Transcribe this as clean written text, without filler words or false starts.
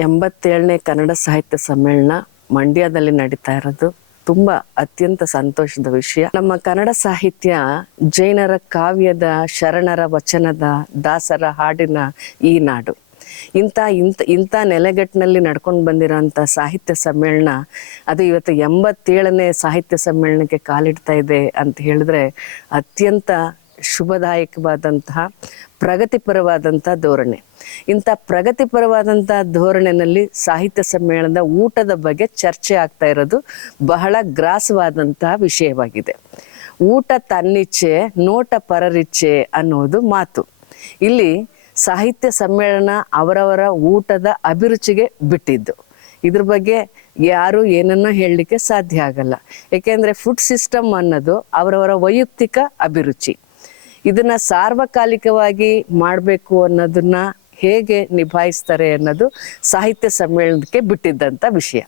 87ನೇ ಕನ್ನಡ ಸಾಹಿತ್ಯ ಸಮ್ಮೇಳನ ಮಂಡ್ಯದಲ್ಲಿ ನಡೀತಾ ಇರೋದು ತುಂಬಾ ಅತ್ಯಂತ ಸಂತೋಷದ ವಿಷಯ. ನಮ್ಮ ಕನ್ನಡ ಸಾಹಿತ್ಯ ಜೈನರ ಕಾವ್ಯದ, ಶರಣರ ವಚನದ, ದಾಸರ ಹಾಡಿನ ಈ ನಾಡು. ಇಂಥ ನೆಲೆಗಟ್ಟಿನಲ್ಲಿ ನಡ್ಕೊಂಡು ಬಂದಿರೋಂಥ ಸಾಹಿತ್ಯ ಸಮ್ಮೇಳನ ಅದು ಇವತ್ತು 87ನೇ ಸಾಹಿತ್ಯ ಸಮ್ಮೇಳನಕ್ಕೆ ಕಾಲಿಡ್ತಾ ಇದೆ ಅಂತ ಹೇಳಿದ್ರೆ ಅತ್ಯಂತ ಶುಭದಾಯಕವಾದಂತಹ ಪ್ರಗತಿಪರವಾದಂಥ ಧೋರಣೆ. ಇಂಥ ಪ್ರಗತಿಪರವಾದಂಥ ಧೋರಣೆಯಲ್ಲಿ ಸಾಹಿತ್ಯ ಸಮ್ಮೇಳನದ ಊಟದ ಬಗ್ಗೆ ಚರ್ಚೆ ಆಗ್ತಾ ಇರೋದು ಬಹಳ ಗ್ರಾಸವಾದಂತಹ ವಿಷಯವಾಗಿದೆ. ಊಟ ತನ್ನಿಚ್ಛೆ, ನೋಟ ಪರರಿಚ್ಛೆ ಅನ್ನೋದು ಮಾತು. ಇಲ್ಲಿ ಸಾಹಿತ್ಯ ಸಮ್ಮೇಳನ ಅವರವರ ಊಟದ ಅಭಿರುಚಿಗೆ ಬಿಟ್ಟಿದ್ದು. ಇದ್ರ ಬಗ್ಗೆ ಯಾರು ಏನನ್ನೋ ಹೇಳಲಿಕ್ಕೆ ಸಾಧ್ಯ ಆಗಲ್ಲ. ಏಕೆಂದರೆ ಫುಡ್ ಸಿಸ್ಟಮ್ ಅನ್ನೋದು ಅವರವರ ವೈಯಕ್ತಿಕ ಅಭಿರುಚಿ. ಇದನ್ನ ಸಾರ್ವಕಾಲಿಕವಾಗಿ ಮಾಡಬೇಕು ಅನ್ನೋದನ್ನ ಹೇಗೆ ನಿಭಾಯಿಸ್ತಾರೆ ಅನ್ನೋದು ಸಾಹಿತ್ಯ ಸಮ್ಮೇಳನಕ್ಕೆ ಬಿಟ್ಟಿದ್ದಂಥ ವಿಷಯ.